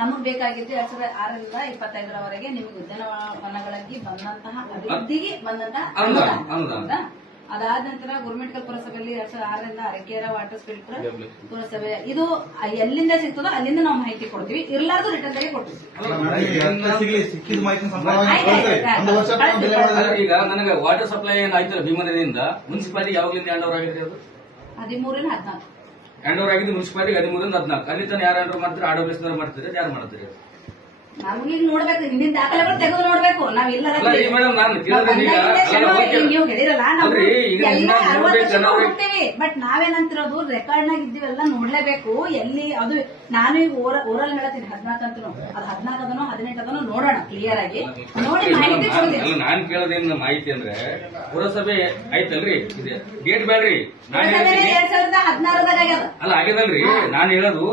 ನಮಗ್ ಬೇಕಾಗಿದ್ದು 2006ರಿಂದ 2025ರವರೆಗೆ ನಿಮಗೆ ಉದ್ಯಾನವನಗಳಲ್ಲಿ ಬಂದಂತಹ ಅಭಿವೃದ್ಧಿಗೆ ಬಂದಂತಹ ಅನುದಾನ. ಅದಾದ ನಂತರ ಗುರುಮಿಟ್ಕಲ್ ಪುರಸಭೆಯಲ್ಲಿ 2006ರಿಂದ ಅರಕೇರ ವಾಟರ್ ಫಿಲ್ಟರ್ ಪುರಸಭೆ ಇದು ಎಲ್ಲಿಂದ ಸಿಗ್ತದೋ ಅಲ್ಲಿಂದ ನಾವು ಮಾಹಿತಿ ಕೊಡ್ತೀವಿ, ಇರ್ಲಾರ್ದು ರಿಟರ್ನ್ ದಾಗಿ ಕೊಡ್ತೀವಿ. ಈಗ ನನಗೆ ವಾಟರ್ ಸಪ್ಲೈ ಏನಾಯ್ತಲ್ಲ ಭೀಮನದಿಂದ ಮುನ್ಸಿಪಾಲಿಟಿ ಯಾವಾಗಲಿಂದ ಹ್ಯಾಂಡ್ ಓವರ್ ಆಗಿದೆ? ಅದು 13ರಿಂದ 14 ಹ್ಯಾಂಡ್ ಓವರ್ ಆಗಿದ್ದು ಮುನ್ಸಿಪಾಲಿಟಿ 13ರಿಂದ 14. ಅಲ್ಲಿ ತನ ಯಾರು ಹ್ಯಾಂಡ್ ಓವರ್ ಮಾಡ್ತಾರೆ? ಆರ್ಡಬ್ಲ್ಯೂಎಸ್ ಮಾಡ್ತಾರೆ, ಯಾರು ಮಾಡ್ತಾರೆ? ನಮಗೀಗ ನೋಡ್ಬೇಕು, ಹಿಂದಿನ ದಾಖಲೆಗಳು ತೆಗೆದು ನೋಡ್ಬೇಕು. ನಾವಿಲ್ಲ ನೀವು ಹೇಳಿರಲ್ಲ, ನಾವು ಎಲ್ಲ 60 ವರ್ಷ ಹೋಗ್ತೇವೆ. ಬಟ್ ನಾವೇನಂತಿರೋದು ರೆಕಾರ್ಡ್ ನಾಗ ಇದ್ದೀವೆಲ್ಲ ನೋಡ್ಲೇಬೇಕು. ಎಲ್ಲಿ ಅದು ನಾನು ಈಗ ಓರಲ್ ಹೇಳತ್ತೀನಿ 14 ಅಂತೂ ಅದು 14 ಅದನೋ 18 ಅದನೋ ನೋಡೋಣ ಕ್ಲಿಯರ್ ಆಗಿ ನೋಡಿ ಮಾಹಿತಿ ಕೊಡ್ತೀನಿ. ನಾನ್ ಕೇಳೋದೇನು ಮಾಹಿತಿ ಅಂದ್ರೆ ಪುರಸಭೆ ಆಯ್ತಲ್ರಿ, ಡೇಟ್ ಬೇಡ್ರಿ. 2016ದಾಗ ಆಗ್ಯದ ಅಲ್ಲ ಆಗ್ಯದಲ್ರಿ, ನಾನ್ ಹೇಳೋದು.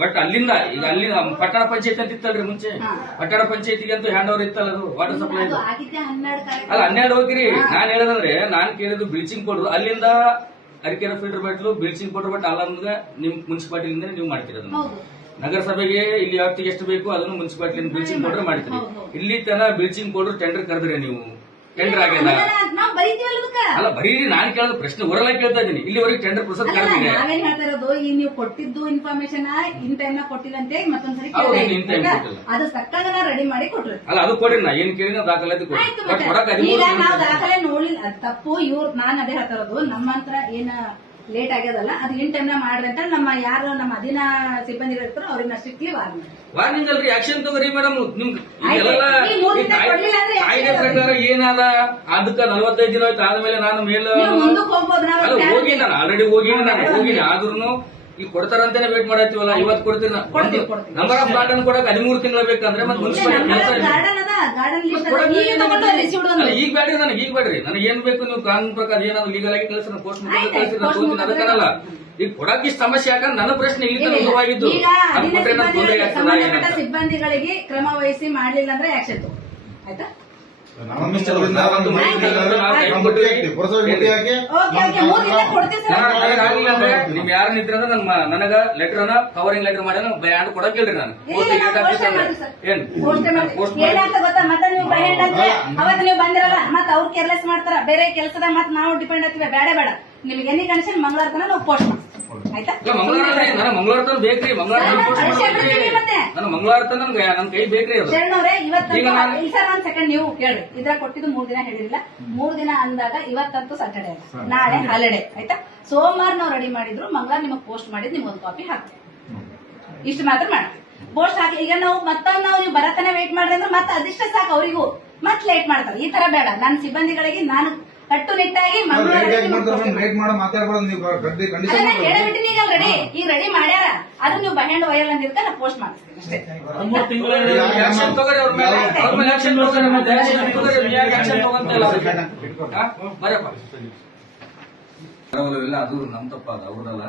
ಬಟ್ ಅಲ್ಲಿಂದ ಈಗ ಅಲ್ಲಿ ಪಟ್ಟಣ ಪಂಚಾಯತ್ ಅಂತ ಇತ್ತಲ್ರಿ ಮುಂಚೆ, ಪಟ್ಟಣ ಪಂಚಾಯತಿಗೆ ಅಂತೂ ಹ್ಯಾಂಡ್ ಓವರ್ ಇತ್ತಲ್ಲ ಅದು ವಾಟರ್ ಸಪ್ಲೈ. ಅಲ್ಲ 12 ಹೋಗಿರಿ. ನಾನ್ ಹೇಳದಂದ್ರೆ ನಾನ್ ಕೇಳಿದ್ದು ಬ್ಲೀಚಿಂಗ್ ಪೌಡರ್ ಅಲ್ಲಿಂದ ಅರಿಕೆರೆ ಫಿಲ್ಟರ್ ಬಟ್ಲು ಬ್ಲೀಚಿಂಗ್ ಪೌಡರ್ ಬಟ್ ಅಲ್ಲಿಂದ ನಿಮ್ ಮುನ್ಸಿಪಾಲಿಟಿಯಿಂದ ನೀವು ಮಾಡ್ತೀರ. ನಗರಸಭೆಗೆ ಇಲ್ಲಿ ವ್ಯಾಪ್ತಿಗೆ ಎಷ್ಟು ಬೇಕು ಅದನ್ನು ಮುನ್ಸಿಪಾಲಿಟಿ ಬ್ಲೀಚಿಂಗ್ ಪೌಡರ್ ಮಾಡ್ತೀರಿ. ಇಲ್ಲಿ ತನ ಬ್ಲೀಚಿಂಗ್ ಪೌಡರ್ ಟೆಂಡರ್ ಕರೆದ್ರಿ ನೀವು, ಟೆಂಡರ್ ಆಗಿಲ್ಲ. ಅಲ್ಲ ಬರೀ ನಾನ್ ಕೇಳೋದು ಪ್ರಶ್ನೆ ಹೊರಲ್ಲ ಕೇಳ್ತಾ ಇದೀನಿ. ಇಲ್ಲಿವರೆಗೆ ಟೆಂಡರ್ ಪ್ರೊಸೆಸ್ ಕರೆದಿದೆ. ನಾವೇನ್ ಹೇಳ್ತಾ ಇರೋದು, ಈ ನೀವು ಕೊಟ್ಟಿದ್ದು ಇನ್ಫಾರ್ಮೇಶನ್ ಇನ್ ಟೈಮ್ ನ ಕೊಟ್ಟಿದಂತೆ ಮತ್ತೊಂದ್ಸರಿ ಅದು ತಕ್ಕಂಗ ನಾ ರೆಡಿ ಮಾಡಿ ಕೊಟ್ರಿ. ಅಲ್ಲ ಅದು ಕೊಡ್ರಿ, ನಾ ಏನ್ ಕೇಳಿ ನಾವು ದಾಖಲಾತಿ ಈಗ ನಾವು ದಾಖಲೆ ನೋಡ್ಲಿಲ್ಲ, ತಪ್ಪು. ಇವ್ರು ನಾನ್ ಅದೇ ಹೇಳ್ತಾ ಇರೋದು, ನಮ್ಮ ಹತ್ರ ಏನ ಲೇಟ್ ಆಗ್ಯದಲ್ಲ ಅದು ಇನ್ ಟೈಮ್ ನ ಮಾಡ್ರಿ ಅಂತ ನಮ್ಮ ಯಾರು ನಮ್ಮ ಅಧೀನ ಸಿಬ್ಬಂದಿಗಳು ಇರ್ತಾರೋ ಅವ್ರನ್ನ ಸ್ಟ್ರಿಕ್ಟ್ಲಿ ವಾರ್ನಿಂಗ್ ಅಲ್ರಿ, ಆಕ್ಷನ್ ತಗೋರಿ ಮೇಡಮ್. ನಿಮ್ಗೆ ಕಾಯ್ದೆ ಪ್ರಕಾರ ಏನಾದ ಅದಕ್ಕೆ 45 ದಿನ ಆಯ್ತು ಆದ್ಮೇಲೆ ನಾನು ಮೇಲೆ ಹೋಗಿ ನಾನು ಆಲ್ರೆಡಿ ಹೋಗಿನಿ ಆದ್ರೂ ಈಗ ಕೊಡ್ತಾರಂತಾನೆ ವೇಟ್ ಮಾಡತ್ತೀವಲ್ಲ. ಇವತ್ತು ಕೊಡ್ತೀವಿ. ನಂಬರ್ ಆಫ್ ಗಾರ್ಡನ್ ಕೊಡಕ್ 13 ತಿಂಗಳು ಬೇಕಂದ್ರೆ ಮತ್ತೆ ಮುನ್ಸಿಪಾಲಿಟಿ ಈಗ ಬೇಡ್ರಿ, ನನಗೆ ಈಗ ಬೇಡ್ರಿ. ನನಗೆ ಏನ್ ಬೇಕು ನೀವು ಕಾನೂನು ಪ್ರಕಾರ ಏನಾದ್ರು ಲೀಗಲ್ ಆಗಿ ಕಳಿಸಿ ಪೋಸ್ಟ್ ಕಳಿಸಿ ಅದಕ್ಕಲ್ಲ. ಈಗ ಕೊಡಕ್ಕೆ ಇಷ್ಟು ಸಮಸ್ಯೆ ಯಾಕಂದ್ರೆ ನನ್ನ ಪ್ರಶ್ನೆ ಇಲ್ಲಿ ಉದ್ಭವವಾಗಿದ್ದು ಸಿಬ್ಬಂದಿಗಳಿಗೆ ಕ್ರಮ ವಹಿಸಿ ಮಾಡ್ಲಿಲ್ಲ ಅಂದ್ರೆ ಆಕ್ಷನ್ ಆಯ್ತಾ? ನಿಮ್ ಯಾರು ನಿಂತ್ರ ನನಗ ಲೆಟರ್ ಕವರಿಂಗ್ ಲೆಟರ್ ಮಾಡಿ ಬ್ಯಾಂಡ್ ಕೊಡಕ್ಕಿಲ್ರಿ. ನಾನು ಅವತ್ತು ನೀವು ಬಂದಿರಲ್ಲ, ಮತ್ ಅವ್ರು ಕೇರ್ಲೆಸ್ ಮಾಡ್ತಾರ ಬೇರೆ ಕೆಲಸದ, ಮತ್ ನಾವು ಡಿಪೆಂಡ್ ಆಗ್ತೀವಿ. ಬೇಡ ಬೇಡ, ನಿಮ್ಗೆ ಎನಿ ಕಂಡೀಷನ್ ಮಂಗಳವಾರ ತನ ನಾವು ಪೋಸ್ಟ್ ಮಾಡ್ತೀವಿ. ಆಯ್ತಾ? ಮಂಗಳವಾರ ತನ ಬೇಕ್ರಿ. ಮಂಗಳವಾರ ತನ ನನ್ ಕೈ ಬೇಕ್ರಿ. ಶರಣವ್ರೆ ಒಂದ್ ಸೆಕೆಂಡ್ ನೀವು ಕೇಳ್ರಿ. ಇದ್ರಾಗ ಕೊಟ್ಟಿದ್ದು 3 ದಿನ ಹೇಳಿರಿಲ್ಲ. 3 ದಿನ ಅಂದಾಗ ಇವತ್ತಂತೂ ಸಾಟರ್ಡೆ, ನಾಳೆ ಹಾಲಿಡೇ. ಆಯ್ತಾ? ಸೋಮವಾರ ನಾವು ರೆಡಿ ಮಾಡಿದ್ರು, ಮಂಗಳವಾರ ನಿಮಗ್ ಪೋಸ್ಟ್ ಮಾಡಿದ್ ನಿಮ್ಗೊಂದು ಕಾಪಿ ಹಾಕ್ತೀವಿ. ಇಷ್ಟು ಮಾತ್ರ ಮಾಡಿ ಪೋಸ್ಟ್ ಹಾಕಿ. ಈಗ ನಾವು ಮತ್ತೊಂದು ನೀವು ಬರತನ ವೇಟ್ ಮಾಡ್ರಿ ಅಂದ್ರೆ ಮತ್ತೆ ಅದಿಷ್ಟ ಸಾಕು ಅವರಿಗೂ, ಮತ್ ಲೇಟ್ ಮಾಡ್ತಾರೆ. ಈ ತರ ಬೇಡ. ನನ್ನ ಸಿಬ್ಬಂದಿಗಳಿಗೆ ನಾನು ಕಟ್ಟುನಿಟ್ಟಾಗಿ ರೆಡಿ ಈಗ ರೆಡಿ ಮಾಡ್ಯಾರ, ಅದು ನೀವು ಬಹ್ಯಾಂಡ್ ವಯಲ್ ಅಂದಿರ್ಕ ನಾ ಪೋಸ್ಟ್ ಮಾಡ್ತೀನಿ ಅಷ್ಟೇ. ಅದು ನಮ್ ತಪ್ಪ, ಅವ್ರದಲ್ಲ.